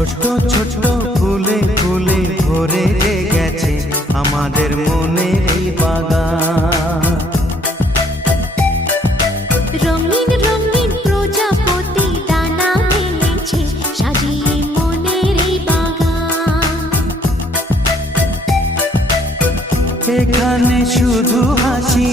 ছোট্ট ছোট্ট ফুলে ফুলে ভরে গেছে আমাদের মনের এই বাগান। রঙিন রঙিন প্রজাপতি ডানা মেলেছে সাজিয়ে মনের এই বাগান। এখানে শুধু হাসি